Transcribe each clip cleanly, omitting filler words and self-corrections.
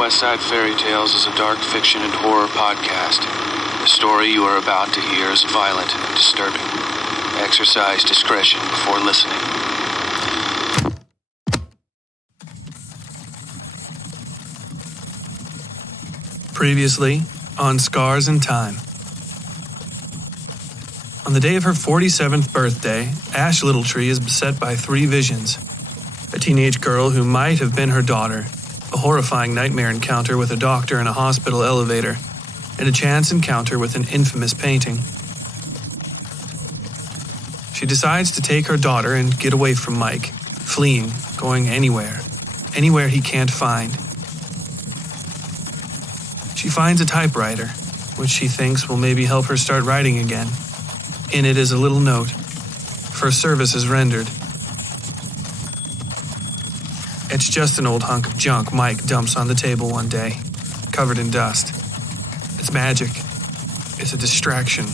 Westside Fairytales is a dark fiction and horror podcast. The story you are about to hear is violent and disturbing. Exercise discretion before listening. Previously on Scars in Time. On the day of her 47th birthday, Ash Littletree is beset by three visions. A teenage girl who might have been her daughter, a horrifying nightmare encounter with a doctor in a hospital elevator, and a chance encounter with an infamous painting. She decides to take her daughter and get away from Mike, fleeing, going anywhere he can't find. She finds a typewriter, which she thinks will maybe help her start writing again. In it is a little note, for services rendered. It's just an old hunk of junk Mike dumps on the table one day, covered in dust. It's magic. It's a distraction.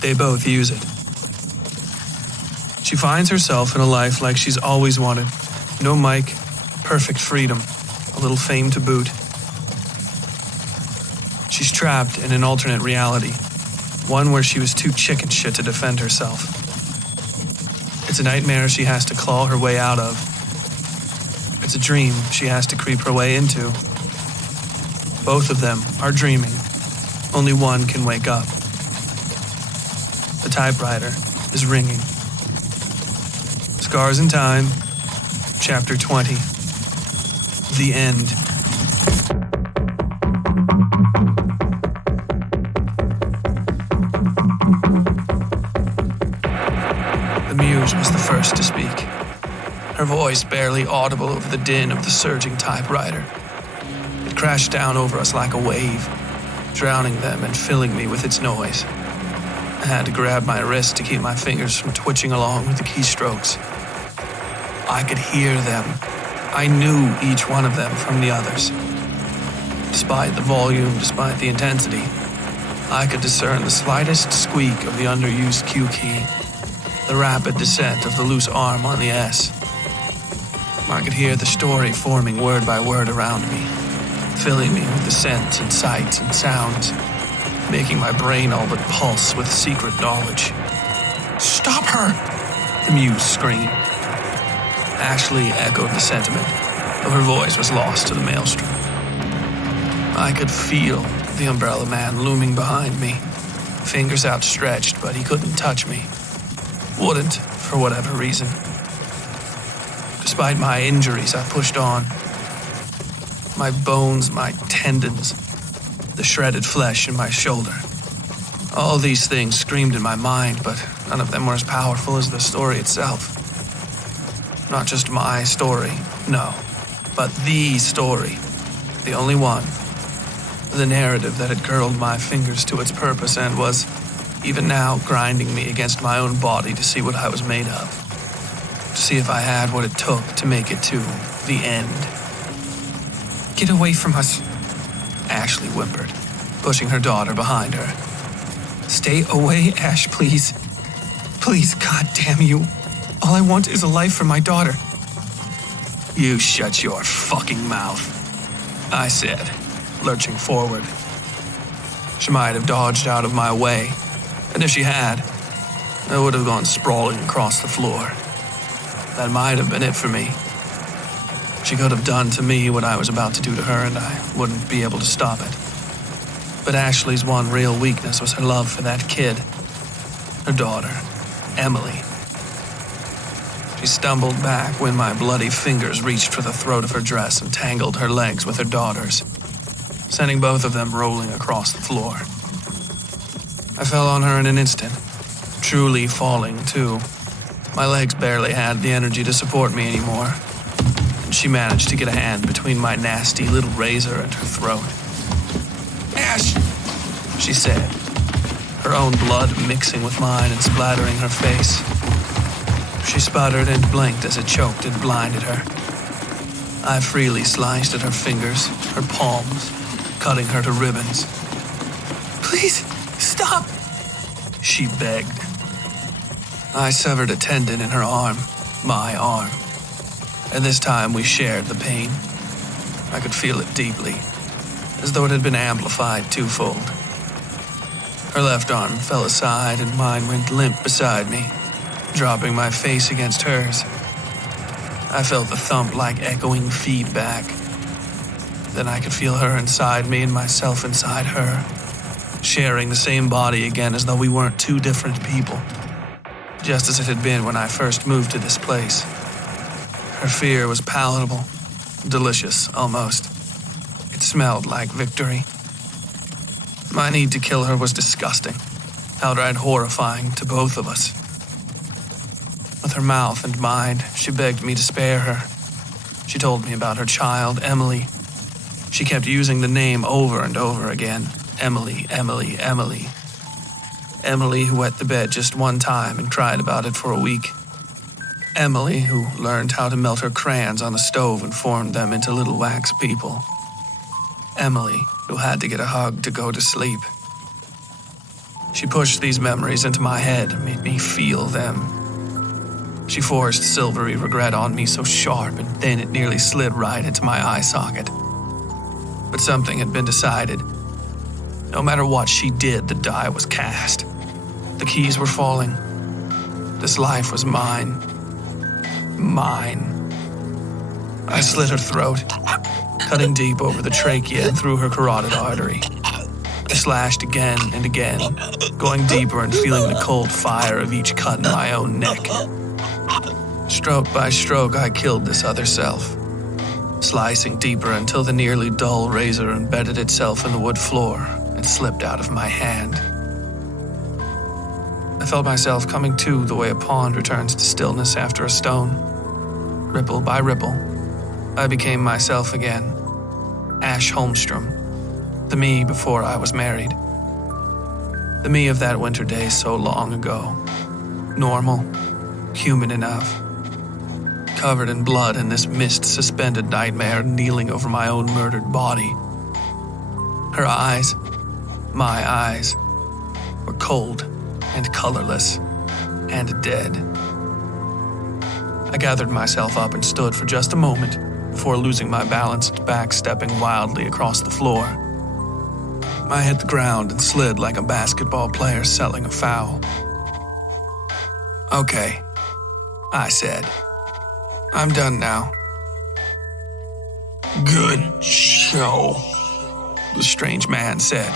They both use it. She finds herself in a life like she's always wanted. No Mike, perfect freedom, a little fame to boot. She's trapped in an alternate reality, one where she was too chicken shit to defend herself. It's a nightmare she has to claw her way out of. It's a dream she has to creep her way into. Both of them are dreaming. Only one can wake up. The typewriter is ringing. Scars in Time, Chapter 20. The End. The Muse was the first to speak, her voice barely audible over the din of the surging typewriter. It crashed down over us like a wave, drowning them and filling me with its noise. I had to grab my wrist to keep my fingers from twitching along with the keystrokes. I could hear them. I knew each one of them from the others. Despite the volume, despite the intensity, I could discern the slightest squeak of the underused Q key, the rapid descent of the loose arm on the S. I could hear the story forming word by word around me, filling me with the scents and sights and sounds, making my brain all but pulse with secret knowledge. "Stop her!" the Muse screamed. Ashley echoed the sentiment, though her voice was lost to the maelstrom. I could feel the umbrella man looming behind me, fingers outstretched, but he couldn't touch me. Wouldn't, for whatever reason. Despite my injuries, I pushed on. My bones, my tendons, the shredded flesh in my shoulder. All these things screamed in my mind, but none of them were as powerful as the story itself. Not just my story, no, but the story. The only one. The narrative that had curled my fingers to its purpose and was, even now, grinding me against my own body to see what I was made of. To see if I had what it took to make it to the end. "Get away from us," Ashley whimpered, pushing her daughter behind her. "Stay away, Ash, please. Please, God damn you. All I want is a life for my daughter." "You shut your fucking mouth," I said, lurching forward. She might have dodged out of my way, and if she had, I would have gone sprawling across the floor. That might have been it for me. She could have done to me what I was about to do to her, and I wouldn't be able to stop it. But Ashley's one real weakness was her love for that kid. Her daughter, Emily. She stumbled back when my bloody fingers reached for the throat of her dress and tangled her legs with her daughter's, sending both of them rolling across the floor. I fell on her in an instant, truly falling, too. My legs barely had the energy to support me anymore, and she managed to get a hand between my nasty little razor and her throat. "Ash!" she said, her own blood mixing with mine and splattering her face. She sputtered and blinked as it choked and blinded her. I freely sliced at her fingers, her palms, cutting her to ribbons. "Please, stop!" she begged. I severed a tendon in her arm, my arm, and this time we shared the pain. I could feel it deeply, as though it had been amplified twofold. Her left arm fell aside and mine went limp beside me, dropping my face against hers. I felt the thump like echoing feedback. Then I could feel her inside me and myself inside her, sharing the same body again as though we weren't two different people, just as it had been when I first moved to this place. Her fear was palatable, delicious almost. It smelled like victory. My need to kill her was disgusting, outright horrifying to both of us. With her mouth and mind, she begged me to spare her. She told me about her child, Emily. She kept using the name over and over again. Emily, Emily, Emily. Emily who wet the bed just one time and cried about it for a week. Emily who learned how to melt her crayons on the stove and formed them into little wax people. Emily who had to get a hug to go to sleep. She pushed these memories into my head and made me feel them. She forced silvery regret on me so sharp and thin it nearly slid right into my eye socket. But something had been decided. No matter what she did, the die was cast. The keys were falling. This life was mine. Mine. I slit her throat, cutting deep over the trachea and through her carotid artery. I slashed again and again, going deeper and feeling the cold fire of each cut in my own neck. Stroke by stroke, I killed this other self, slicing deeper until the nearly dull razor embedded itself in the wood floor and slipped out of my hand. I felt myself coming to the way a pond returns to stillness after a stone. Ripple by ripple, I became myself again. Ash Holmstrom, the me before I was married. The me of that winter day so long ago. Normal, human enough. Covered in blood in this mist-suspended nightmare kneeling over my own murdered body. Her eyes, my eyes, were cold and colorless and dead. I gathered myself up and stood for just a moment before losing my balance and back-stepping wildly across the floor. I hit the ground and slid like a basketball player selling a foul. "Okay," I said. "I'm done now." "Good show," the strange man said.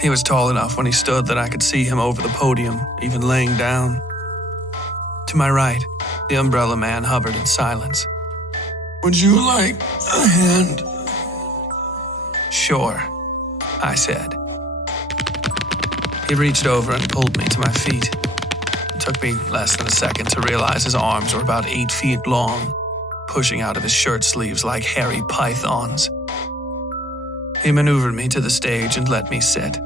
He was tall enough when he stood that I could see him over the podium, even laying down. To my right, the umbrella man hovered in silence. "Would you like a hand?" "Sure," I said. He reached over and pulled me to my feet. It took me less than a second to realize his arms were about 8 feet long, pushing out of his shirt sleeves like hairy pythons. He maneuvered me to the stage and let me sit.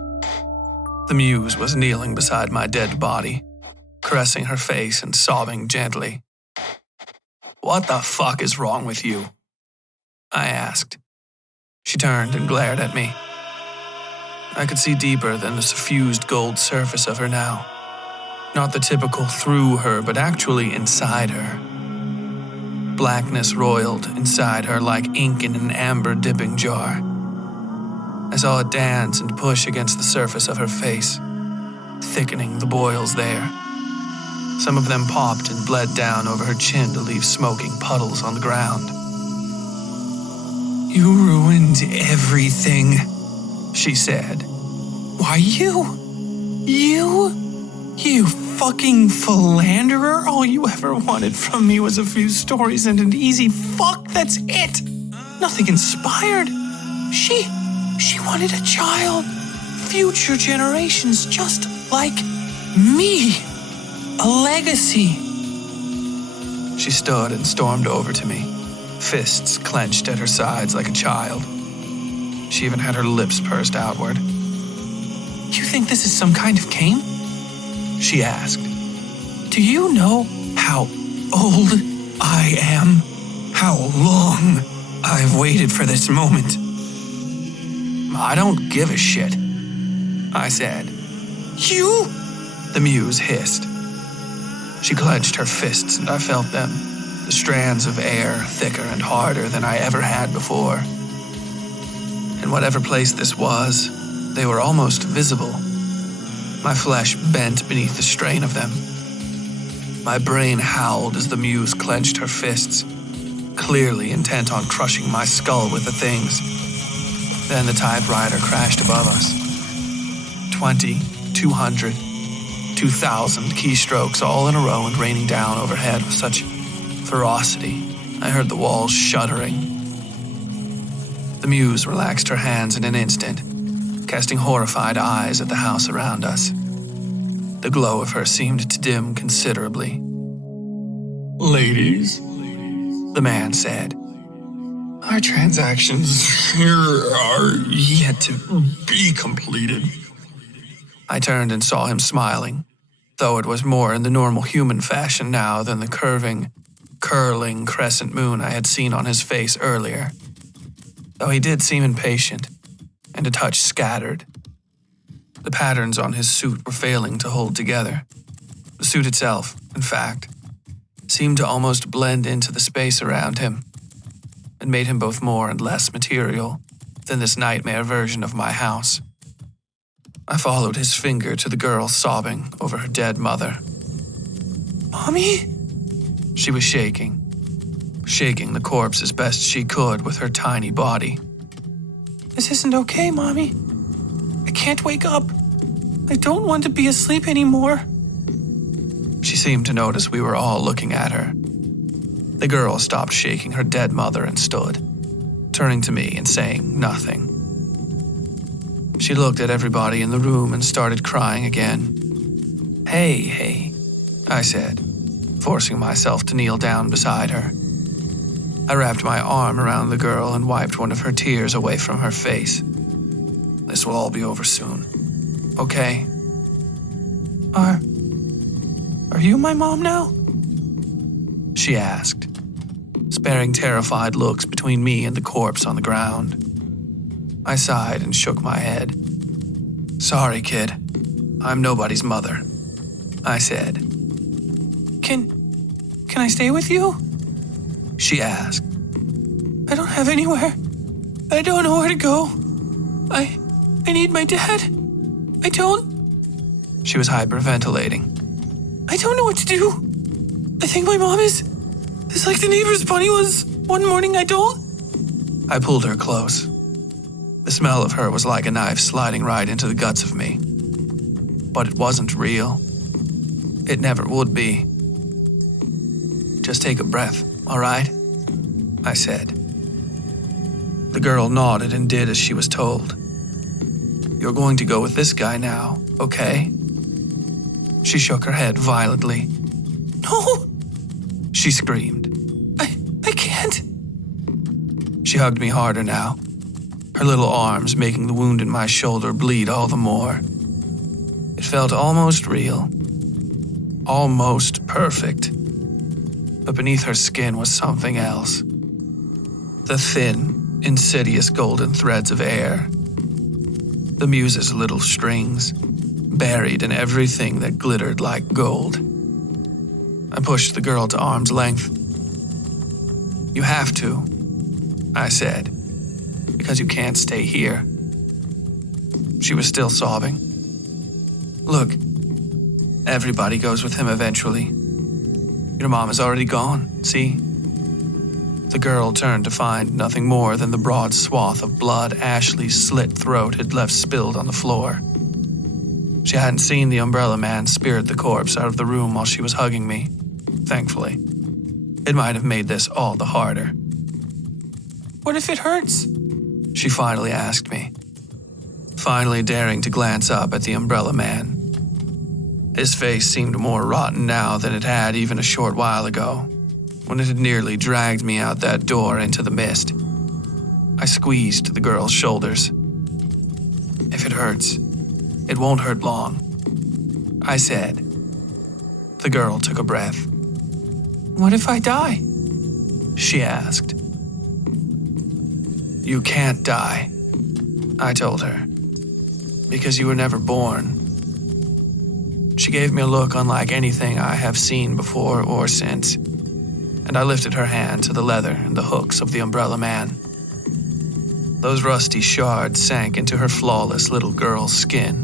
The muse was kneeling beside my dead body, caressing her face and sobbing gently. "What the fuck is wrong with you?" I asked. She turned and glared at me. I could see deeper than the suffused gold surface of her now. Not the typical through her, but actually inside her. Blackness roiled inside her like ink in an amber dipping jar. I saw it dance and push against the surface of her face, thickening the boils there. Some of them popped and bled down over her chin to leave smoking puddles on the ground. "You ruined everything," she said. "Why, you fucking philanderer. All you ever wanted from me was a few stories and an easy fuck, that's it. Nothing inspired. She wanted a child. Future generations just like me. A legacy." She stood and stormed over to me, fists clenched at her sides like a child. She even had her lips pursed outward. "You think this is some kind of game?" she asked. "Do you know how old I am? How long I've waited for this moment?" "I don't give a shit," I said. "You?" the muse hissed. She clenched her fists and I felt them, the strands of air thicker and harder than I ever had before. In whatever place this was, they were almost visible. My flesh bent beneath the strain of them. My brain howled as the muse clenched her fists, clearly intent on crushing my skull with the things. Then the typewriter crashed above us. 20, 200, 2,000 keystrokes all in a row and raining down overhead with such ferocity, I heard the walls shuddering. The muse relaxed her hands in an instant, casting horrified eyes at the house around us. The glow of her seemed to dim considerably. Ladies, the man said, our transactions here are yet to be completed. I turned and saw him smiling, though it was more in the normal human fashion now than the curling crescent moon I had seen on his face earlier. Though he did seem impatient and a touch scattered. The patterns on his suit were failing to hold together. The suit itself, in fact, seemed to almost blend into the space around him and made him both more and less material than this nightmare version of my house. I followed his finger to the girl sobbing over her dead mother. Mommy? She was shaking the corpse as best she could with her tiny body. This isn't okay, Mommy. I can't wake up. I don't want to be asleep anymore. She seemed to notice we were all looking at her. The girl stopped shaking her dead mother and stood, turning to me and saying nothing. She looked at everybody in the room and started crying again. Hey, I said, forcing myself to kneel down beside her. I wrapped my arm around the girl and wiped one of her tears away from her face. This will all be over soon, okay? Are you my mom now? She asked, sparing terrified looks between me and the corpse on the ground. I sighed and shook my head. Sorry, kid. I'm nobody's mother, I said. Can I stay with you? She asked. I don't have anywhere. I don't know where to go. I need my dad. I don't... She was hyperventilating. I don't know what to do. I think my mom is like the neighbor's bunny was one morning. I don't... I pulled her close. The smell of her was like a knife sliding right into the guts of me. But it wasn't real. It never would be. Just take a breath, all right? I said. The girl nodded and did as she was told. You're going to go with this guy now, okay? She shook her head violently. No! She screamed. I can't. She hugged me harder now, her little arms making the wound in my shoulder bleed all the more. It felt almost real, almost perfect. But beneath her skin was something else. The thin, insidious golden threads of air. The muse's little strings, buried in everything that glittered like gold. I pushed the girl to arm's length. You have to, I said, because you can't stay here. She was still sobbing. Look, everybody goes with him eventually. Your mom is already gone, see? The girl turned to find nothing more than the broad swath of blood Ashley's slit throat had left spilled on the floor. She hadn't seen the umbrella man spirit the corpse out of the room while she was hugging me, thankfully. It might have made this all the harder. What if it hurts? She finally asked me, finally daring to glance up at the umbrella man. His face seemed more rotten now than it had even a short while ago, when it had nearly dragged me out that door into the mist. I squeezed the girl's shoulders. If it hurts, it won't hurt long, I said. The girl took a breath. What if I die? She asked. You can't die, I told her, because you were never born. She gave me a look unlike anything I have seen before or since. and I lifted her hand to the leather and the hooks of the umbrella man. Those rusty shards sank into her flawless little girl's skin,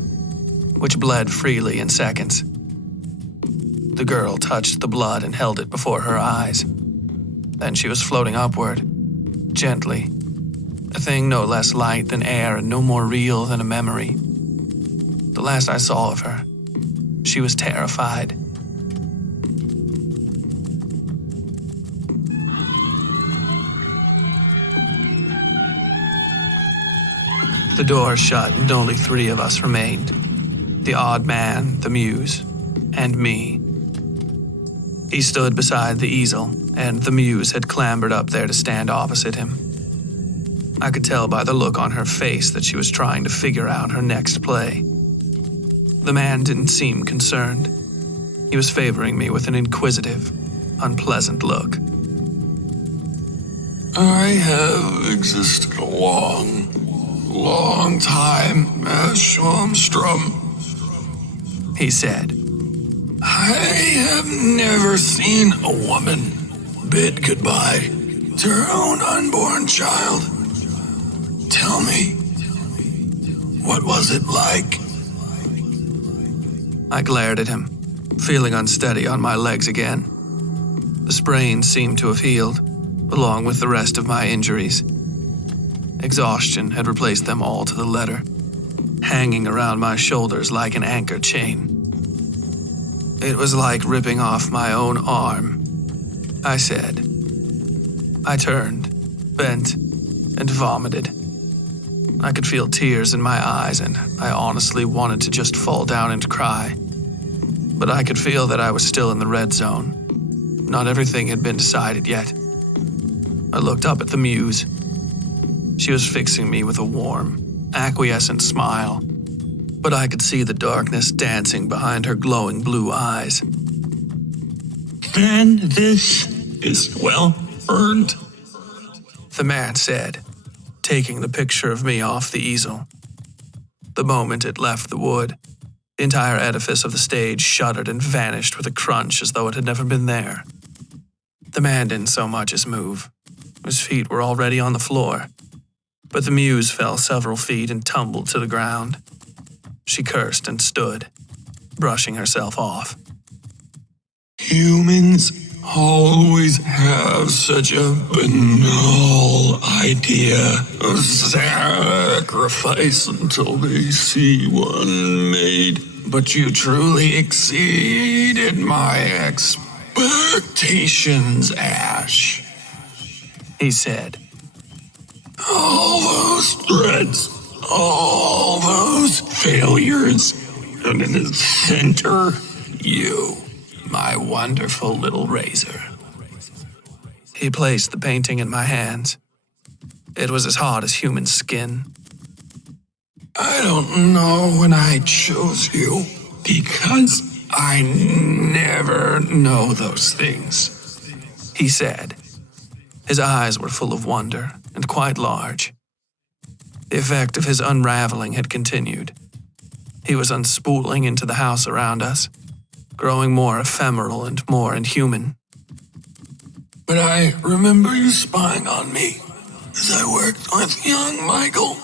which bled freely in seconds. The girl touched the blood and held it before her eyes. Then she was floating upward, gently, a thing no less light than air and no more real than a memory. The last I saw of her, she was terrified. The door shut and only 3 of us remained. The odd man, the muse, and me. He stood beside the easel, and the muse had clambered up there to stand opposite him. I could tell by the look on her face that she was trying to figure out her next play. The man didn't seem concerned. He was favoring me with an inquisitive, unpleasant look. I have existed a long time as Shamstrom, he said. I have never seen a woman bid goodbye to her own unborn child. Tell me, what was it like? I glared at him, feeling unsteady on my legs again. The sprain seemed to have healed, along with the rest of my injuries. Exhaustion had replaced them all to the letter, hanging around my shoulders like an anchor chain. It was like ripping off my own arm, I said. I turned, bent, and vomited. I could feel tears in my eyes, and I honestly wanted to just fall down and cry. But I could feel that I was still in the red zone. Not everything had been decided yet. I looked up at the muse. She was fixing me with a warm, acquiescent smile, but I could see the darkness dancing behind her glowing blue eyes. Then this is well earned, the man said, taking the picture of me off the easel. The moment it left the wood, the entire edifice of the stage shuddered and vanished with a crunch as though it had never been there. The man didn't so much as move. His feet were already on the floor, but the muse fell several feet and tumbled to the ground. She cursed and stood, brushing herself off. Humans always have such a banal idea of sacrifice until they see one made. But you truly exceeded my expectations, Ash, he said. All those threats, all those failures, and in the center, you, my wonderful little razor. He placed the painting in my hands. It was as hard as human skin. I don't know when I chose you, because I never know those things, he said. His eyes were full of wonder and quite large. The effect of his unraveling had continued. He was unspooling into the house around us, growing more ephemeral and more inhuman. But I remember you spying on me as I worked with young Michael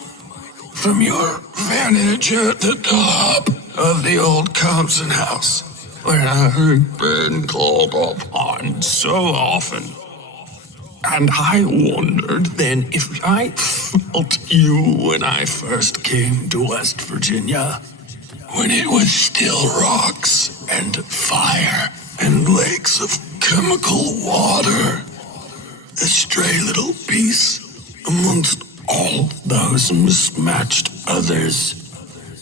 from your vantage at the top of the old Compson house, where I had been called upon so often. And I wondered then if I felt you when I first came to West Virginia, when it was still rocks and fire and lakes of chemical water, a stray little piece amongst all those mismatched others,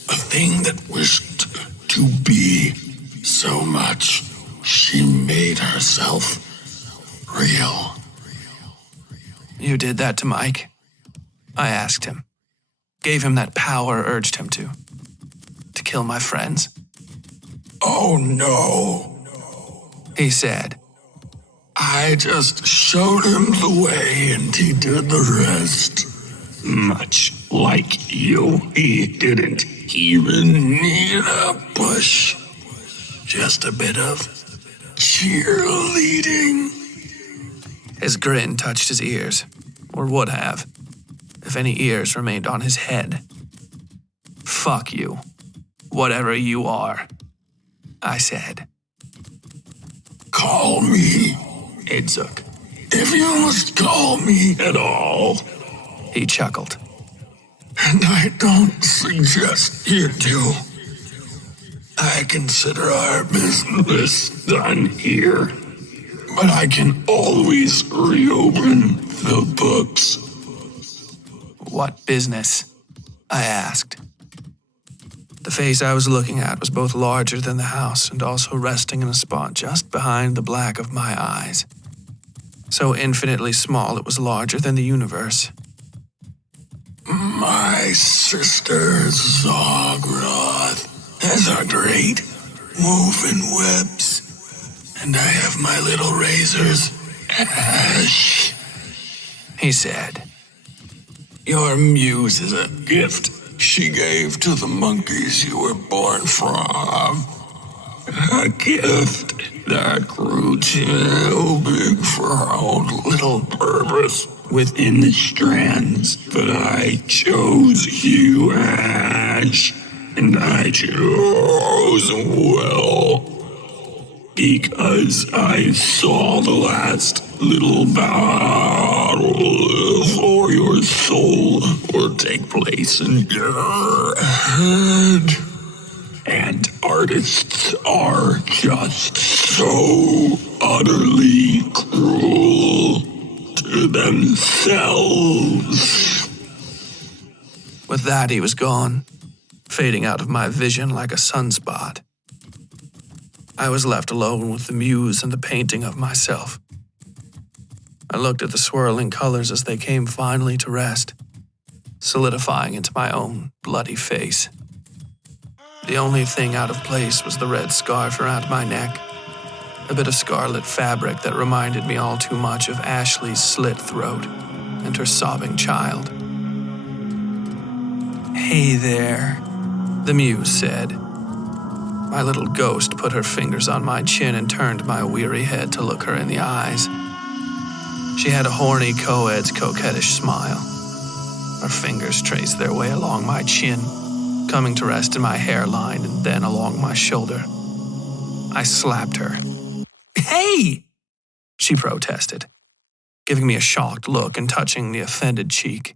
a thing that wished to be so much she made herself real. You did that to Mike? I asked him. Gave him that power, urged him to kill my friends. Oh no, he said. I just showed him the way and he did the rest. Much like you, he didn't even need a push. Just a bit of cheerleading. His grin touched his ears, or would have, if any ears remained on his head. "Fuck you, whatever you are," I said. "Call me Idzuk, if you must call me at all. he chuckled. And I don't suggest you do. I consider our business done here. But I can always reopen the books." "What business?" I asked. The face I was looking at was both larger than the house and also resting in a spot just behind the black of my eyes. So infinitely small it was larger than the universe. "My sister Zogroth has a great woven webs, and I have my little razors, Ash," he said. "Your muse is a gift she gave to the monkeys you were born from. A gift that grew too big for her own little purpose within the strands. But I chose you, Ash, and I chose well, because I saw the last little battle for your soul will take place in your head. And artists are just so utterly cruel to themselves." With that, he was gone, fading out of my vision like a sunspot. I was left alone with the muse and the painting of myself. I looked at the swirling colors as they came finally to rest, solidifying into my own bloody face. The only thing out of place was the red scarf around my neck, a bit of scarlet fabric that reminded me all too much of Ashley's slit throat and her sobbing child. "Hey there," the muse said. My little ghost put her fingers on my chin and turned my weary head to look her in the eyes. She had a horny co-ed's coquettish smile. Her fingers traced their way along my chin, coming to rest in my hairline and then along my shoulder. I slapped her. "Hey!" she protested, giving me a shocked look and touching the offended cheek.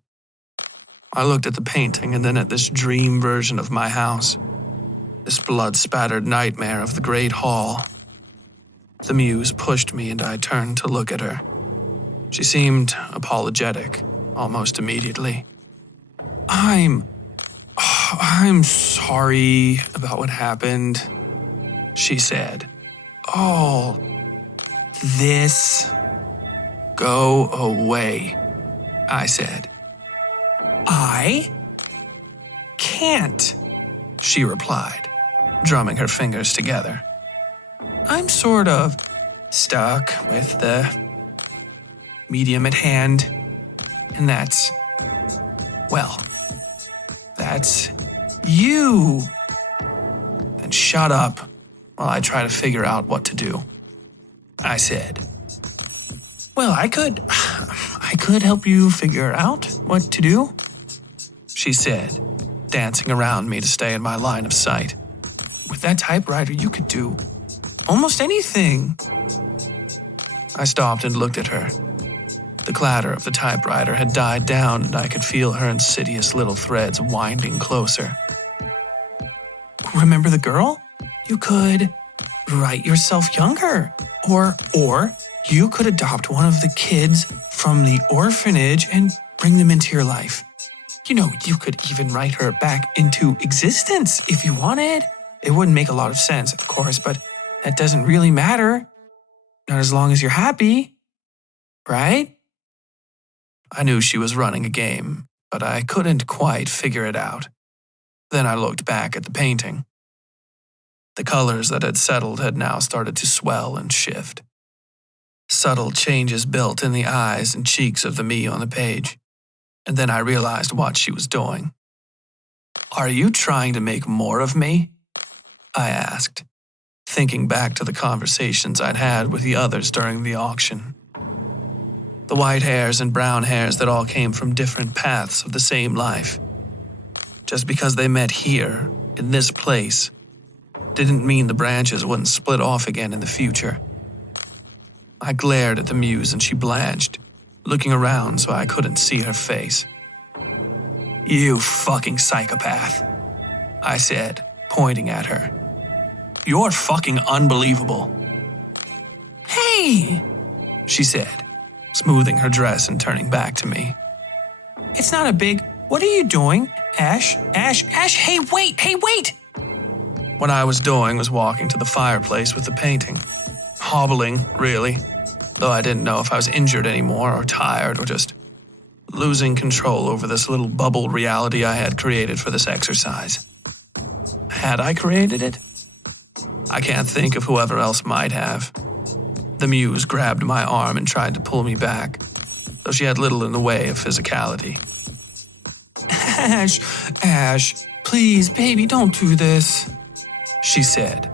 I looked at the painting and then at this dream version of my house, this blood-spattered nightmare of the Great Hall. The muse pushed me and I turned to look at her. She seemed apologetic almost immediately. I'm sorry about what happened," she said. "All this, go away," I said. "I can't," she replied, drumming her fingers together. "I'm sort of stuck with the medium at hand, and that's you. Then shut up while I try to figure out what to do," I said. "Well, I could help you figure out what to do," she said, dancing around me to stay in my line of sight. "With that typewriter, you could do almost anything." I stopped and looked at her. The clatter of the typewriter had died down and I could feel her insidious little threads winding closer. "Remember the girl? You could write yourself younger. Or you could adopt one of the kids from the orphanage and bring them into your life. You could even write her back into existence if you wanted. It wouldn't make a lot of sense, of course, but that doesn't really matter. Not as long as you're happy. Right?" I knew she was running a game, but I couldn't quite figure it out. Then I looked back at the painting. The colors that had settled had now started to swell and shift. Subtle changes built in the eyes and cheeks of the me on the page. And then I realized what she was doing. "Are you trying to make more of me?" I asked, thinking back to the conversations I'd had with the others during the auction. The white hairs and brown hairs that all came from different paths of the same life. Just because they met here, in this place, didn't mean the branches wouldn't split off again in the future. I glared at the muse and she blanched, looking around so I couldn't see her face. "You fucking psychopath," I said, pointing at her. "You're fucking unbelievable." Hey, she said, smoothing her dress and turning back to me. it's not a big... What are you doing? Ash, hey, wait! What I was doing was walking to the fireplace with the painting. Hobbling, really, though I didn't know if I was injured anymore or tired or just losing control over this little bubble reality I had created for this exercise. Had I created it? I can't think of whoever else might have. The muse grabbed my arm and tried to pull me back, though she had little in the way of physicality. Ash, please, baby, don't do this. She said.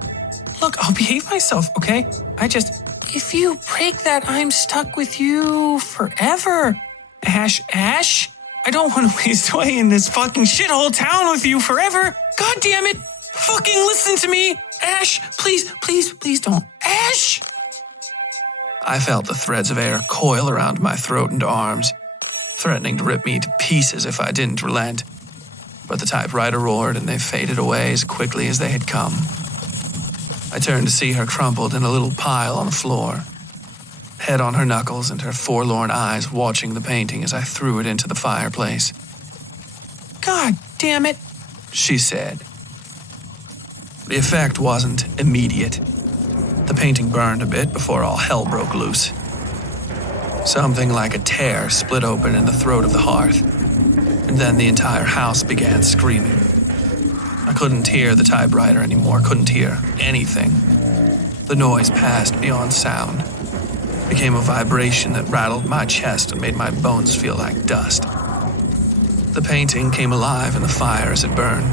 Look, I'll behave myself, okay? If you break that, I'm stuck with you forever. Ash, I don't want to waste away in this fucking shithole town with you forever. God damn it. Fucking listen to me. Ash, please don't. Ash! I felt the threads of air coil around my throat and arms, threatening to rip me to pieces if I didn't relent. But the typewriter roared and they faded away as quickly as they had come. I turned to see her crumpled in a little pile on the floor, head on her knuckles and her forlorn eyes watching the painting as I threw it into the fireplace. God damn it, she said. The effect wasn't immediate. The painting burned a bit before all hell broke loose. Something like a tear split open in the throat of the hearth, and then the entire house began screaming. I couldn't hear the typewriter anymore, couldn't hear anything. The noise passed beyond sound, became a vibration that rattled my chest and made my bones feel like dust. The painting came alive in the fire as it burned.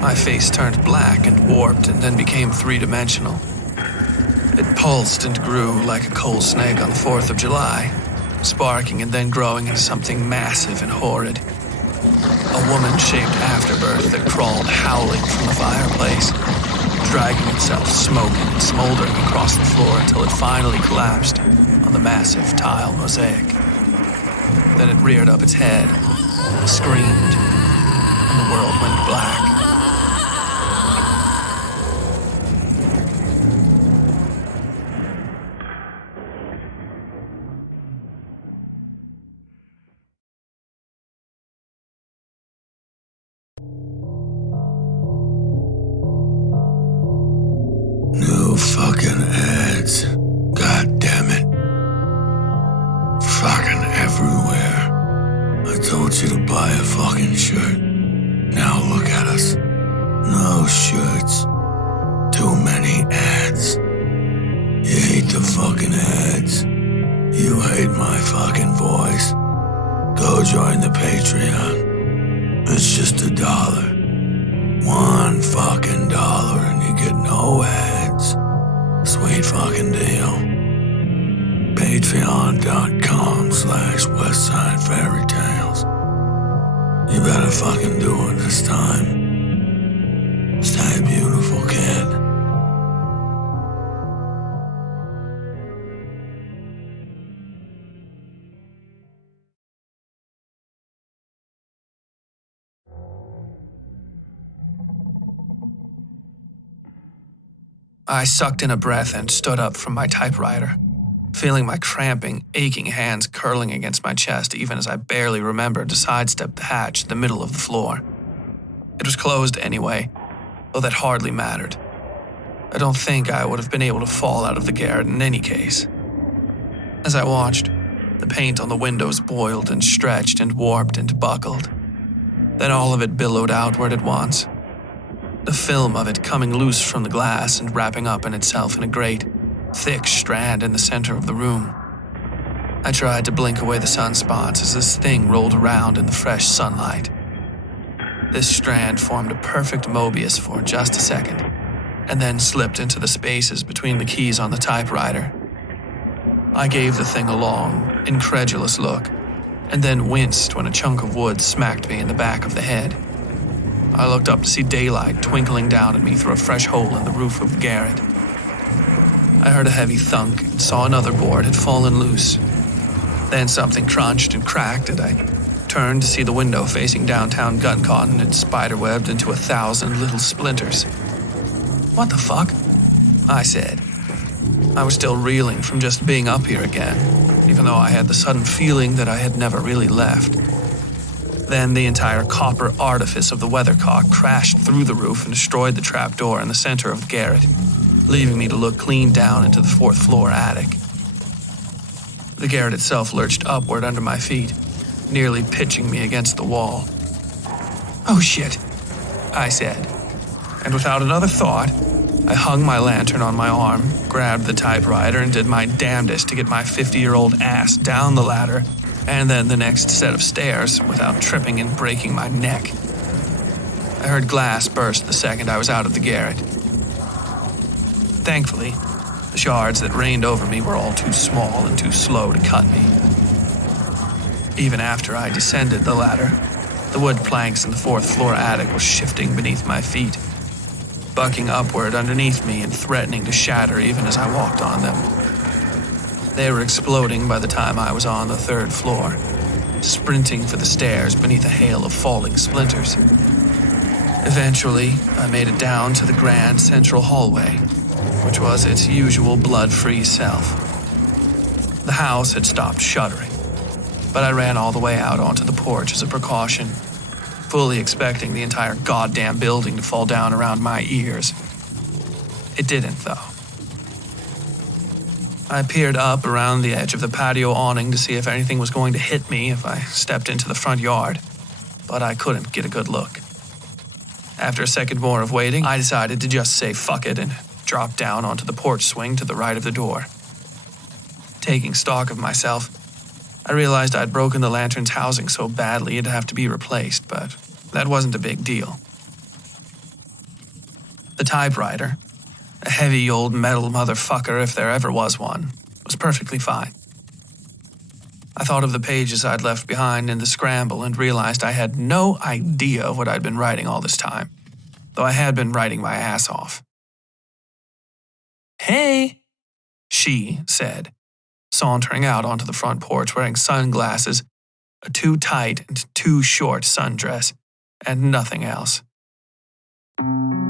My face turned black and warped and then became three-dimensional. It pulsed and grew like a coal snake on the 4th of July, sparking and then growing into something massive and horrid. A woman-shaped afterbirth that crawled howling from the fireplace, dragging itself smoking and smoldering across the floor until it finally collapsed on the massive tile mosaic. Then it reared up its head, screamed, and the world went black. No fucking ads. God damn it. Fucking everywhere. I told you to buy a fucking shirt. Now look at us. No shirts. Too many ads. You hate the fucking ads. You hate my fucking voice. Go join the Patreon. It's just $1. $1 fucking and you get no ads. Sweet fucking deal. Patreon.com/Westside Fairytales. You better fucking do it this time. Stay beautiful, kid. I sucked in a breath and stood up from my typewriter, feeling my cramping, aching hands curling against my chest even as I barely remembered to sidestep the hatch in the middle of the floor. It was closed anyway, though that hardly mattered. I don't think I would have been able to fall out of the garret in any case. As I watched, the paint on the windows boiled and stretched and warped and buckled. Then all of it billowed outward at once. The film of it coming loose from the glass and wrapping up in itself in a great, thick strand in the center of the room. I tried to blink away the sunspots as this thing rolled around in the fresh sunlight. This strand formed a perfect Mobius for just a second, and then slipped into the spaces between the keys on the typewriter. I gave the thing a long, incredulous look, and then winced when a chunk of wood smacked me in the back of the head. I looked up to see daylight twinkling down at me through a fresh hole in the roof of the garret. I heard a heavy thunk and saw another board had fallen loose. Then something crunched and cracked, and I turned to see the window facing downtown Guncotton had spiderwebbed into 1,000 little splinters. "What the fuck?" I said. I was still reeling from just being up here again, even though I had the sudden feeling that I had never really left. Then the entire copper artifice of the weathercock crashed through the roof and destroyed the trapdoor in the center of the garret, leaving me to look clean down into the 4th floor attic. The garret itself lurched upward under my feet, nearly pitching me against the wall. "Oh shit," I said, and without another thought, I hung my lantern on my arm, grabbed the typewriter, and did my damnedest to get my 50-year-old ass down the ladder and then the next set of stairs without tripping and breaking my neck. I heard glass burst the second I was out of the garret. Thankfully, the shards that rained over me were all too small and too slow to cut me. Even after I descended the ladder, the wood planks in the 4th floor attic were shifting beneath my feet, bucking upward underneath me and threatening to shatter even as I walked on them. They were exploding by the time I was on the 3rd floor, sprinting for the stairs beneath a hail of falling splinters. Eventually, I made it down to the grand central hallway, which was its usual blood-free self. The house had stopped shuddering, but I ran all the way out onto the porch as a precaution, fully expecting the entire goddamn building to fall down around my ears. It didn't, though. I peered up around the edge of the patio awning to see if anything was going to hit me if I stepped into the front yard, but I couldn't get a good look. After a second more of waiting, I decided to just say fuck it and drop down onto the porch swing to the right of the door. Taking stock of myself, I realized I'd broken the lantern's housing so badly it'd have to be replaced, but that wasn't a big deal. The typewriter, a heavy old metal motherfucker if there ever was one, was perfectly fine. I thought of the pages I'd left behind in the scramble and realized I had no idea what I'd been writing all this time, though I had been writing my ass off. "Hey," she said, sauntering out onto the front porch wearing sunglasses, a too tight and too short sundress, and nothing else.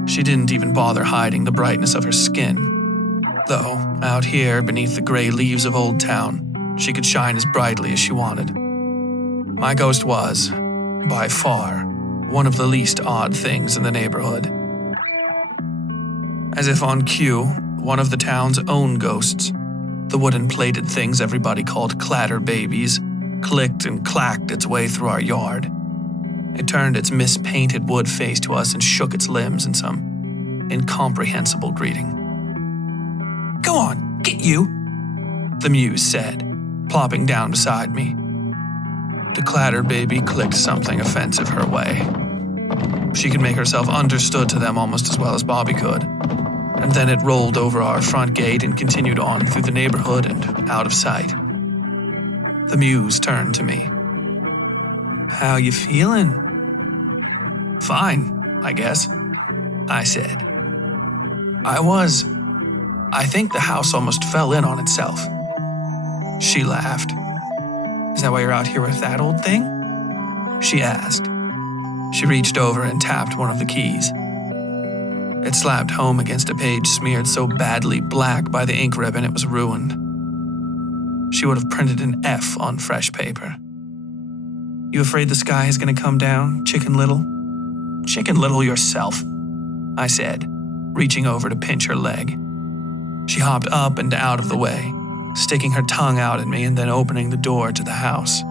She didn't even bother hiding the brightness of her skin, though out here beneath the gray leaves of Old Town, she could shine as brightly as she wanted. My ghost was, by far, one of the least odd things in the neighborhood. As if on cue, one of the town's own ghosts, the wooden-plated things everybody called clatter babies, clicked and clacked its way through our yard. It turned its mispainted wood face to us and shook its limbs in some incomprehensible greeting. "Go on, get you," the muse said, plopping down beside me. The clatter baby clicked something offensive her way. She could make herself understood to them almost as well as Bobby could, and then it rolled over our front gate and continued on through the neighborhood and out of sight. The muse turned to me. "How you feeling?" "Fine, I guess," I said. I think the house almost fell in on itself." She laughed. "Is that why you're out here with that old thing?" she asked. She reached over and tapped one of the keys. It slapped home against a page smeared so badly black by the ink ribbon it was ruined. She would have printed an F on fresh paper. "You afraid the sky is going to come down, Chicken Little?" "Chicken Little yourself," I said, reaching over to pinch her leg. She hopped up and out of the way, sticking her tongue out at me and then opening the door to the house.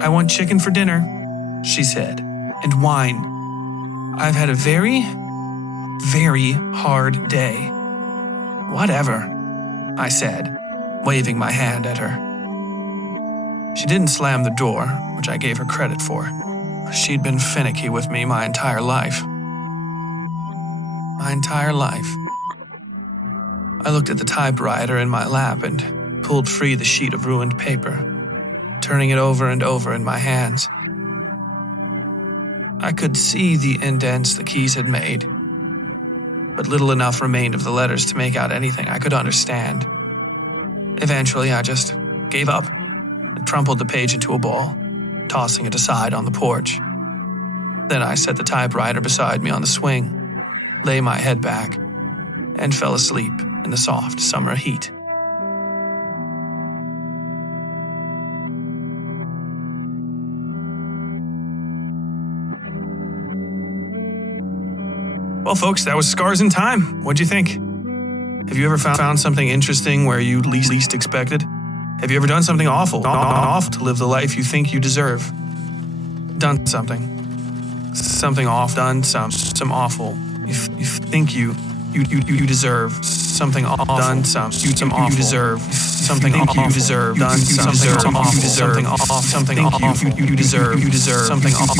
"I want chicken for dinner," she said, "and wine. I've had a very, very hard day." "Whatever," I said, waving my hand at her. She didn't slam the door, which I gave her credit for. She'd been finicky with me my entire life. My entire life. I looked at the typewriter in my lap and pulled free the sheet of ruined paper, turning it over and over in my hands. I could see the indents the keys had made, but little enough remained of the letters to make out anything I could understand. Eventually, I just gave up and crumpled the page into a ball, tossing it aside on the porch. Then I set the typewriter beside me on the swing, lay my head back, and fell asleep in the soft summer heat. Well, folks, that was Scars in Time. What'd you think? Have you ever found something interesting where you least expected? Have you ever done something awful to live the life you think you deserve? Done something off, done some awful. You think you deserve something off, done some awful. You deserve something awful. You deserve done something awful. Something off, something awful. You deserve something awful.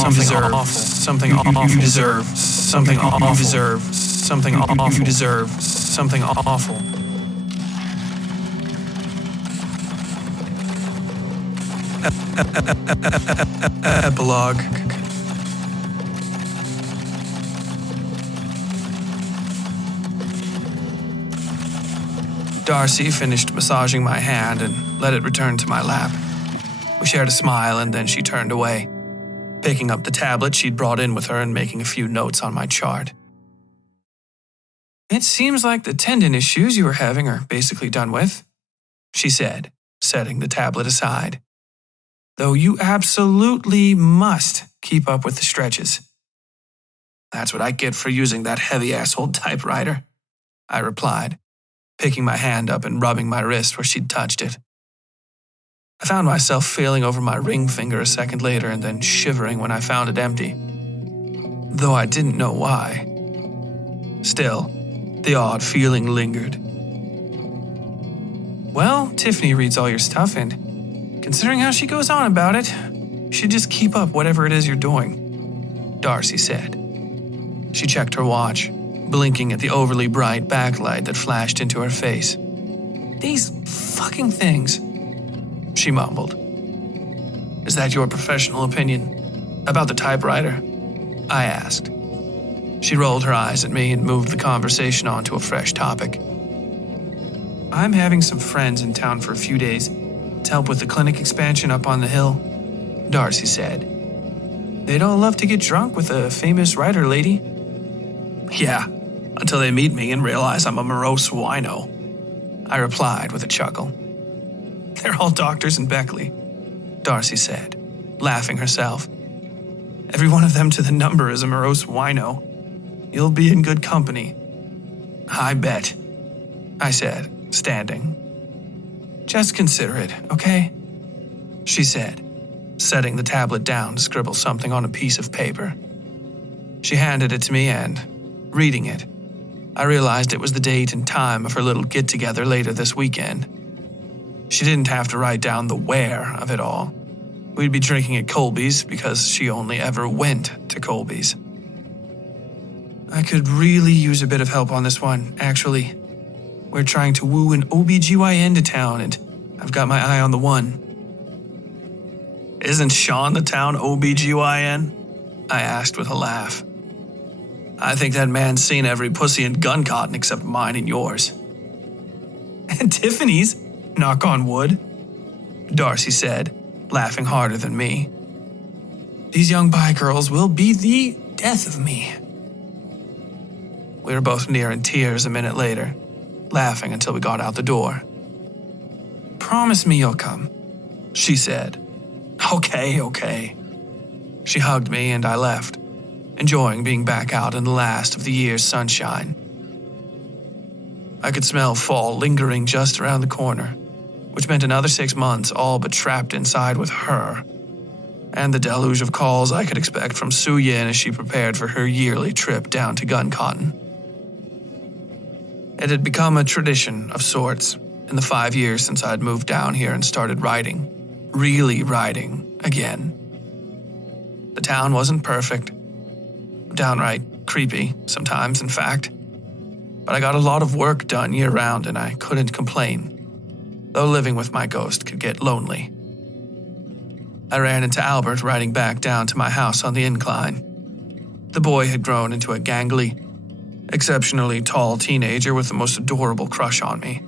Something awful. You deserve something awful. You deserve something awful. You deserve something awful. Epilogue. Darcy finished massaging my hand and let it return to my lap. We shared a smile and then she turned away, picking up the tablet she'd brought in with her and making a few notes on my chart. "It seems like the tendon issues you were having are basically done with," she said, setting the tablet aside. "Though you absolutely must keep up with the stretches." "That's what I get for using that heavy-ass old typewriter," I replied, picking my hand up and rubbing my wrist where she'd touched it. I found myself feeling over my ring finger a second later and then shivering when I found it empty, though I didn't know why. Still, the odd feeling lingered. "Well, Tiffany reads all your stuff, and considering how she goes on about it, you should just keep up whatever it is you're doing," Darcy said. She checked her watch, blinking at the overly bright backlight that flashed into her face. "These fucking things," she mumbled. "Is that your professional opinion about the typewriter?" I asked. She rolled her eyes at me and moved the conversation on to a fresh topic. "I'm having some friends in town for a few days to help with the clinic expansion up on the hill," Darcy said. "They'd all love to get drunk with a famous writer lady." "Yeah, until they meet me and realize I'm a morose wino," I replied with a chuckle. "They're all doctors in Beckley," Darcy said, laughing herself. "Every one of them to the number is a morose wino. You'll be in good company." "I bet," I said, standing. "Just consider it, okay?" she said, setting the tablet down to scribble something on a piece of paper. She handed it to me and, reading it, I realized it was the date and time of her little get-together later this weekend. She didn't have to write down the where of it all. We'd be drinking at Colby's because she only ever went to Colby's. "I could really use a bit of help on this one, actually. We're trying to woo an OBGYN to town, and I've got my eye on the one." "Isn't Sean the town OBGYN?" I asked with a laugh. "I think that man's seen every pussy in gun cotton except mine and yours." "And Tiffany's, knock on wood," Darcy said, laughing harder than me. "These young bi girls will be the death of me." We were both near in tears a minute later, laughing until we got out the door. "Promise me you'll come," she said. Okay. She hugged me and I left, enjoying being back out in the last of the year's sunshine. I could smell fall lingering just around the corner, which meant another 6 months all but trapped inside with her, and the deluge of calls I could expect from Sue Yin as she prepared for her yearly trip down to Gun Cotton. It had become a tradition of sorts in the 5 years since I'd moved down here and started writing, really writing again. The town wasn't perfect, downright creepy sometimes, in fact. but I got a lot of work done year-round and I couldn't complain, though living with my ghost could get lonely. I ran into Albert riding back down to my house on the incline. The boy had grown into a gangly, exceptionally tall teenager with the most adorable crush on me.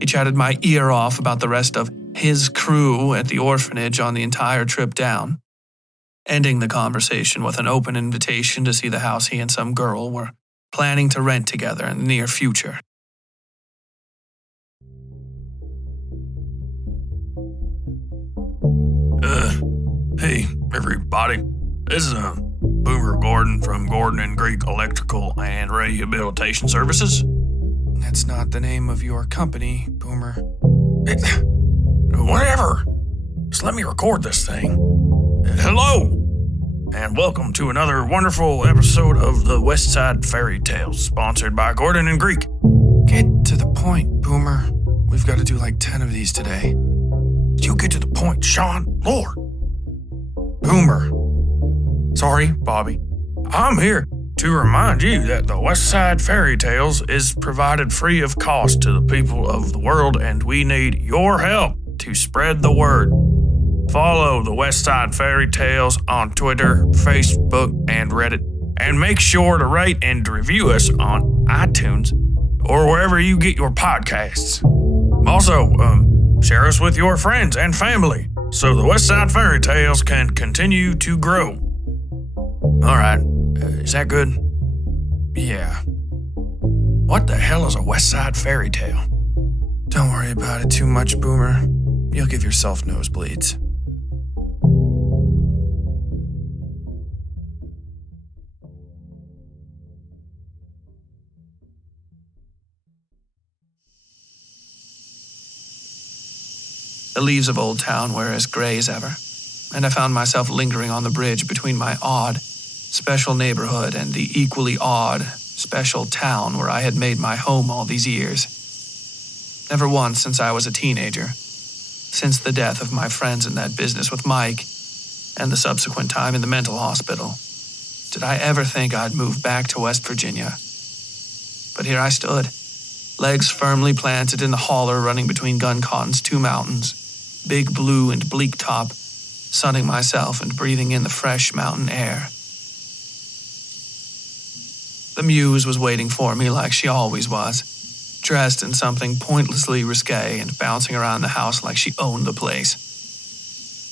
He chatted my ear off about the rest of his crew at the orphanage on the entire trip down, ending the conversation with an open invitation to see the house he and some girl were planning to rent together in the near future. Hey, everybody. This is Boomer Gordon from Gordon and Greek Electrical and Rehabilitation Services. That's not the name of your company, Boomer. Whatever. Just let me record this thing. Hello, and welcome to another wonderful episode of the Westside Fairytales, sponsored by Gordon and Greek. Get to the point, Boomer. We've got to do like 10 of these today. You get to the point, Sean. Lord. Boomer. Sorry, Bobby. I'm here to remind you that the Westside Fairytales is provided free of cost to the people of the world, and we need your help to spread the word. Follow the Westside Fairytales on Twitter, Facebook, and Reddit, and make sure to rate and review us on iTunes or wherever you get your podcasts. Also, share us with your friends and family so the Westside Fairytales can continue to grow. All right, is that good? Yeah. What the hell is a Westside Fairytale? Don't worry about it too much, Boomer. You'll give yourself nosebleeds. The leaves of Old Town were as gray as ever, and I found myself lingering on the bridge between my odd, special neighborhood and the equally odd, special town where I had made my home all these years. Never once since I was a teenager, since the death of my friends in that business with Mike, and the subsequent time in the mental hospital, did I ever think I'd move back to West Virginia. But here I stood, legs firmly planted in the holler running between Gun Cotton's two mountains, big blue and bleak top, sunning myself and breathing in the fresh mountain air. The muse was waiting for me like she always was, dressed in something pointlessly risque and bouncing around the house like she owned the place.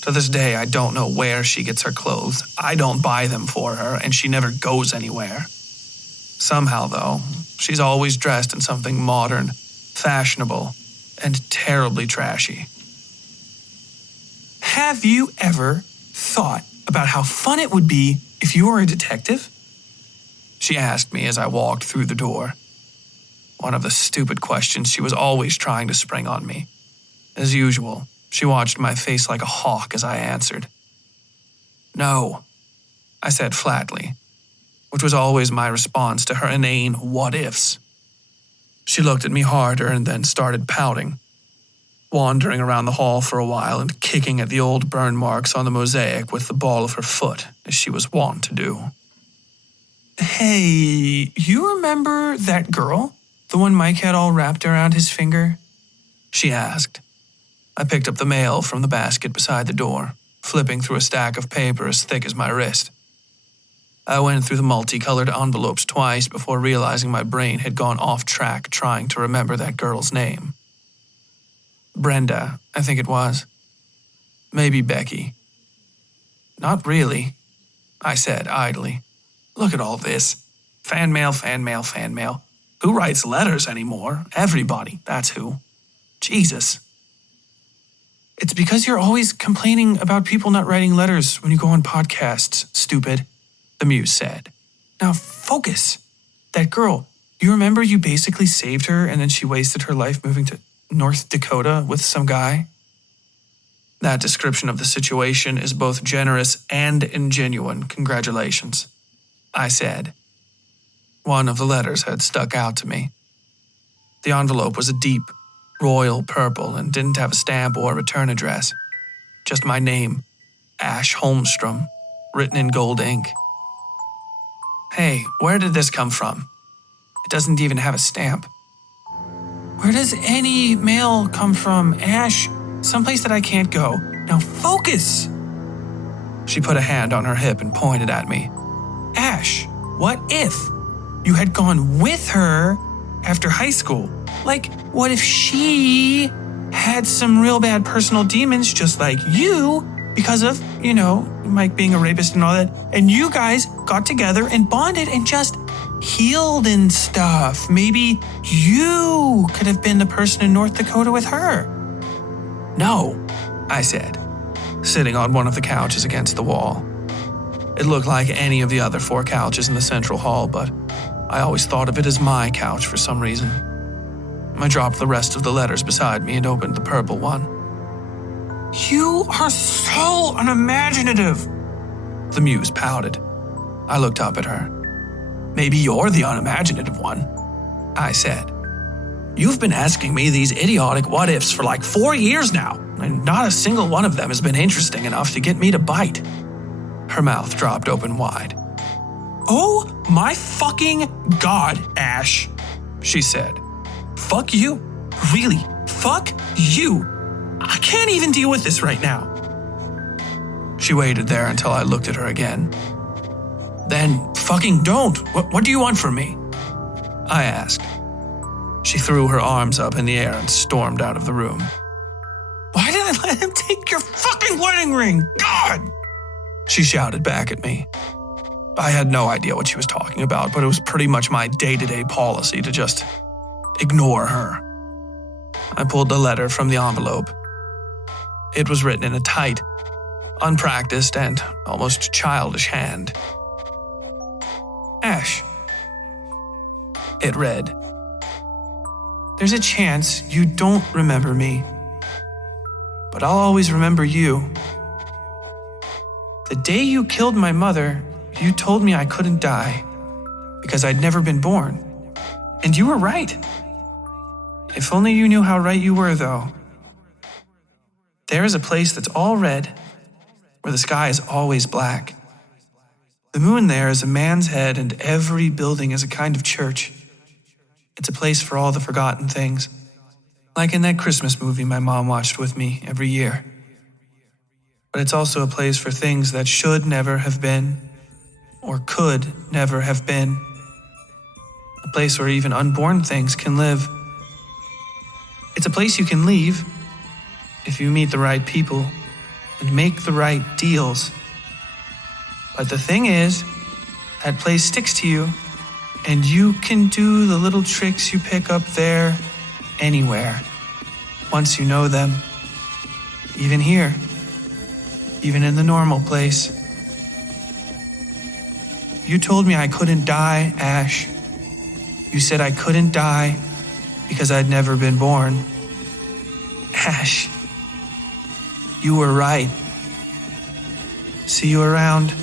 To this day, I don't know where she gets her clothes. I don't buy them for her, and she never goes anywhere. Somehow, though, she's always dressed in something modern, fashionable, and terribly trashy. Have you ever thought about how fun it would be if you were a detective? She asked me as I walked through the door. One of the stupid questions she was always trying to spring on me. As usual, she watched my face like a hawk as I answered. No, I said flatly, which was always my response to her inane what-ifs. She looked at me harder and then started pouting, wandering around the hall for a while and kicking at the old burn marks on the mosaic with the ball of her foot, as she was wont to do. Hey, you remember that girl? The one Mike had all wrapped around his finger? She asked. I picked up the mail from the basket beside the door, flipping through a stack of paper as thick as my wrist. I went through the multicolored envelopes twice before realizing my brain had gone off track trying to remember that girl's name. Brenda, I think it was. Maybe Becky. Not really, I said idly. Look at all this. Fan mail, fan mail, fan mail. Who writes letters anymore? Everybody, that's who. Jesus. It's because you're always complaining about people not writing letters when you go on podcasts, stupid, the muse said. Now focus. That girl, you remember you basically saved her and then she wasted her life moving to North Dakota with some guy? That description of the situation is both generous and ingenuine. Congratulations, I said. One of the letters had stuck out to me. The envelope was a deep, royal purple and didn't have a stamp or return address. Just my name, Ash Holmstrom, written in gold ink. Hey, where did this come from? It doesn't even have a stamp. Where does any mail come from, Ash? Someplace that I can't go. Now focus! She put a hand on her hip and pointed at me. Ash, what if you had gone with her after high school? Like, what if she had some real bad personal demons just like you because of, Mike being a rapist and all that, and you guys got together and bonded and just healed and stuff. Maybe you could have been the person in North Dakota with her. No, I said, sitting on one of the couches against the wall. It looked like any of the other 4 couches in the central hall, but I always thought of it as my couch for some reason. I dropped the rest of the letters beside me and opened the purple one. You are so unimaginative, the muse pouted. I looked up at her. Maybe you're the unimaginative one, I said. You've been asking me these idiotic what-ifs for like 4 years now, and not a single one of them has been interesting enough to get me to bite. Her mouth dropped open wide. Oh my fucking God, Ash, she said. Fuck you. Really, fuck you. I can't even deal with this right now. She waited there until I looked at her again. Then fucking don't. What do you want from me? I asked. She threw her arms up in the air and stormed out of the room. Why did I let him take your fucking wedding ring? God! She shouted back at me. I had no idea what she was talking about, but it was pretty much my day-to-day policy to just ignore her. I pulled the letter from the envelope. It was written in a tight, unpracticed, and almost childish hand. Ash. It read, there's a chance you don't remember me, but I'll always remember you. The day you killed my mother, you told me I couldn't die because I'd never been born. And you were right. If only you knew how right you were, though. There is a place that's all red, where the sky is always black. The moon there is a man's head, and every building is a kind of church. It's a place for all the forgotten things, like in that Christmas movie my mom watched with me every year. But it's also a place for things that should never have been, or could never have been. A place where even unborn things can live. It's a place you can leave if you meet the right people and make the right deals. But the thing is, that place sticks to you, and you can do the little tricks you pick up there anywhere, once you know them. Even here, even in the normal place. You told me I couldn't die, Ash. You said I couldn't die because I'd never been born. Ash, you were right. See you around,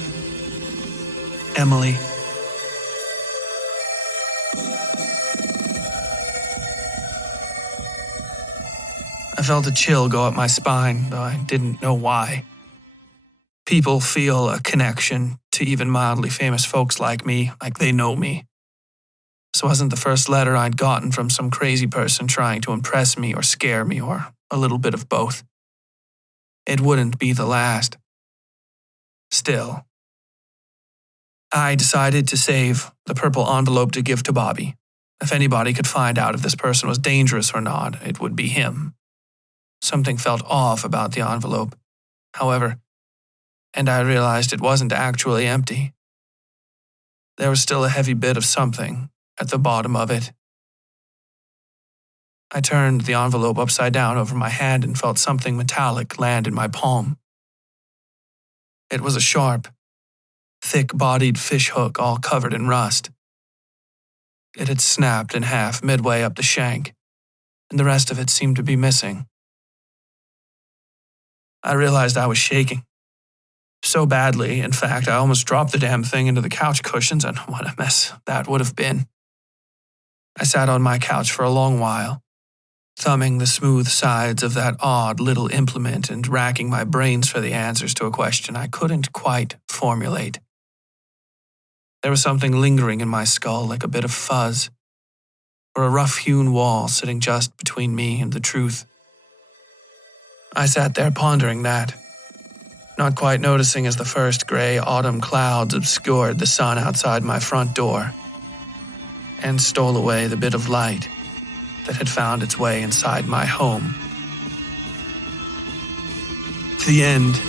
Emily. I felt a chill go up my spine, though I didn't know why. People feel a connection to even mildly famous folks like me, like they know me. This wasn't the first letter I'd gotten from some crazy person trying to impress me or scare me, or a little bit of both. It wouldn't be the last. Still, I decided to save the purple envelope to give to Bobby. If anybody could find out if this person was dangerous or not, it would be him. Something felt off about the envelope, however, and I realized it wasn't actually empty. There was still a heavy bit of something at the bottom of it. I turned the envelope upside down over my hand and felt something metallic land in my palm. It was a sharp, thick-bodied fishhook all covered in rust. It had snapped in half midway up the shank, and the rest of it seemed to be missing. I realized I was shaking. So badly, in fact, I almost dropped the damn thing into the couch cushions, and what a mess that would have been. I sat on my couch for a long while, thumbing the smooth sides of that odd little implement and racking my brains for the answers to a question I couldn't quite formulate. There was something lingering in my skull like a bit of fuzz, or a rough-hewn wall sitting just between me and the truth. I sat there pondering that, not quite noticing as the first gray autumn clouds obscured the sun outside my front door and stole away the bit of light that had found its way inside my home. The end.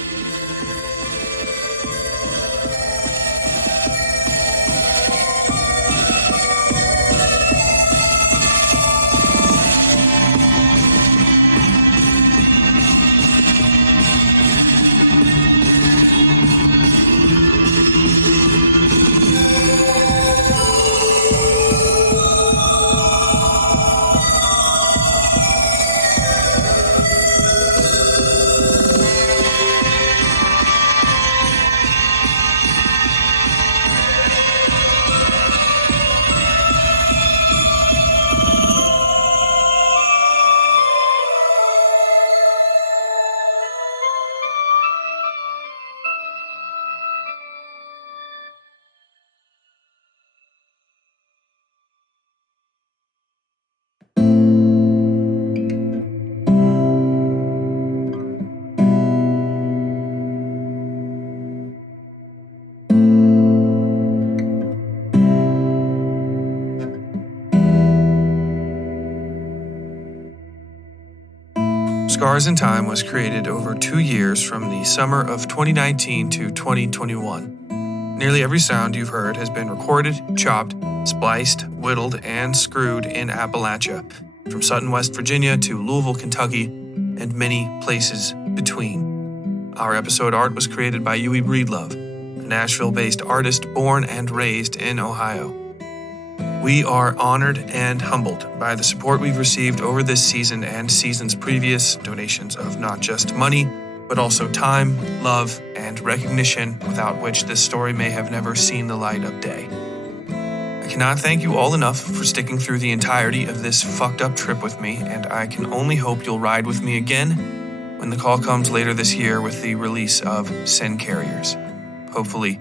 Scars in Time was created over 2 years from the summer of 2019 to 2021. Nearly every sound you've heard has been recorded, chopped, spliced, whittled, and screwed in Appalachia, from Sutton, West Virginia to Louisville, Kentucky, and many places between. Our episode art was created by Yui Breedlove, a Nashville-based artist born and raised in Ohio. We are honored and humbled by the support we've received over this season and seasons previous, donations of not just money, but also time, love, and recognition, without which this story may have never seen the light of day. I cannot thank you all enough for sticking through the entirety of this fucked up trip with me, and I can only hope you'll ride with me again when the call comes later this year with the release of Sin Carriers. Hopefully,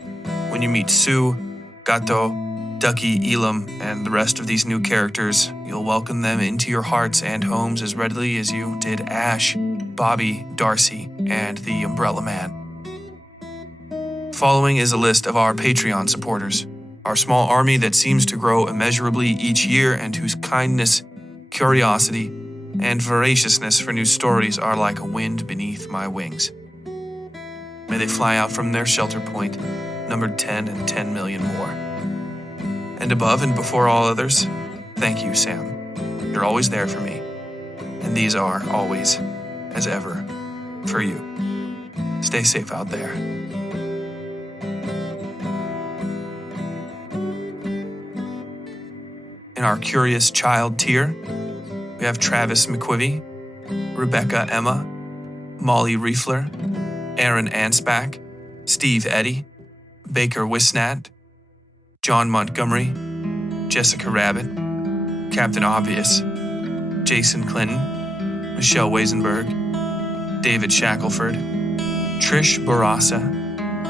when you meet Sue, Gato, Ducky, Elam, and the rest of these new characters, you'll welcome them into your hearts and homes as readily as you did Ash, Bobby, Darcy, and the Umbrella Man. Following is a list of our Patreon supporters, our small army that seems to grow immeasurably each year and whose kindness, curiosity, and voraciousness for new stories are like a wind beneath my wings. May they fly out from their shelter point, numbered 10 and 10 million more. And above and before all others, thank you, Sam. You're always there for me. And these are always, as ever, for you. Stay safe out there. In our Curious Child tier, we have Travis McQuivy, Rebecca Emma, Molly Riefler, Aaron Anspach, Steve Eddy, Baker Wisnat, John Montgomery, Jessica Rabbit, Captain Obvious, Jason Clinton, Michelle Weisenberg, David Shackelford, Trish Barassa,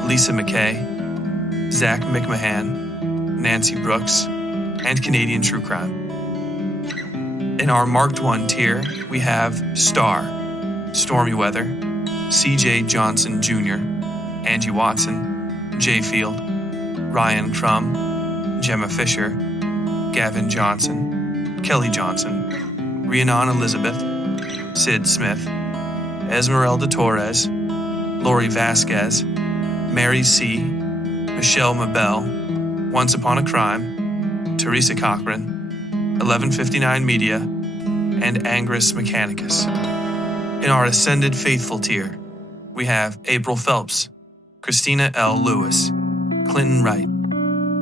Lisa McKay, Zach McMahon, Nancy Brooks, and Canadian True Crime. In our Marked 1 tier, we have Star, Stormy Weather, CJ Johnson Jr., Angie Watson, Jay Field, Ryan Crum, Gemma Fisher, Gavin Johnson, Kelly Johnson, Rhiannon Elizabeth, Sid Smith, Esmeralda Torres, Lori Vasquez, Mary C., Michelle Mabel, Once Upon a Crime, Teresa Cochran, 1159 Media, and Angris Mechanicus. In our Ascended Faithful tier, we have April Phelps, Christina L. Lewis, Clinton Wright,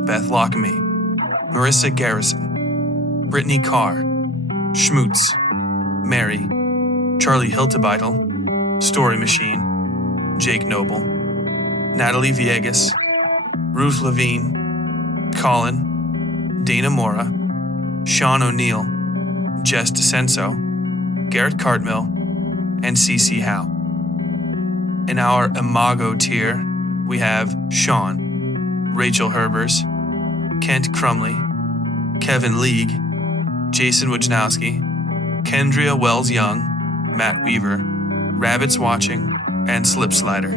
Beth Lockamy, Marissa Garrison, Brittany Carr, Schmutz, Mary, Charlie Hiltebeitel, Story Machine, Jake Noble, Natalie Viegas, Ruth Levine, Colin, Dana Mora, Sean O'Neill, Jess DeCenso, Garrett Cartmill, and CC Howe. In our Imago tier, we have Sean, Rachel Herbers, Kent Crumley, Kevin League, Jason Wojnowski, Kendria Wells-Young, Matt Weaver, Rabbits Watching, and Slipslider.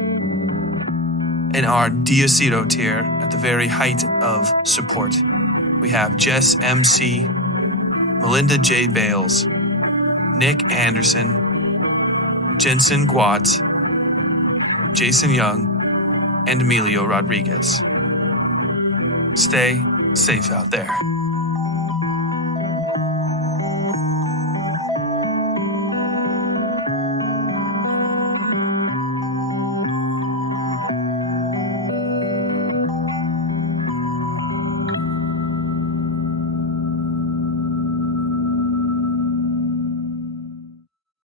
In our Diosito tier, at the very height of support, we have Jess MC, Melinda J. Bales, Nick Anderson, Jensen Guatz, Jason Young, and Emilio Rodriguez. Stay safe out there.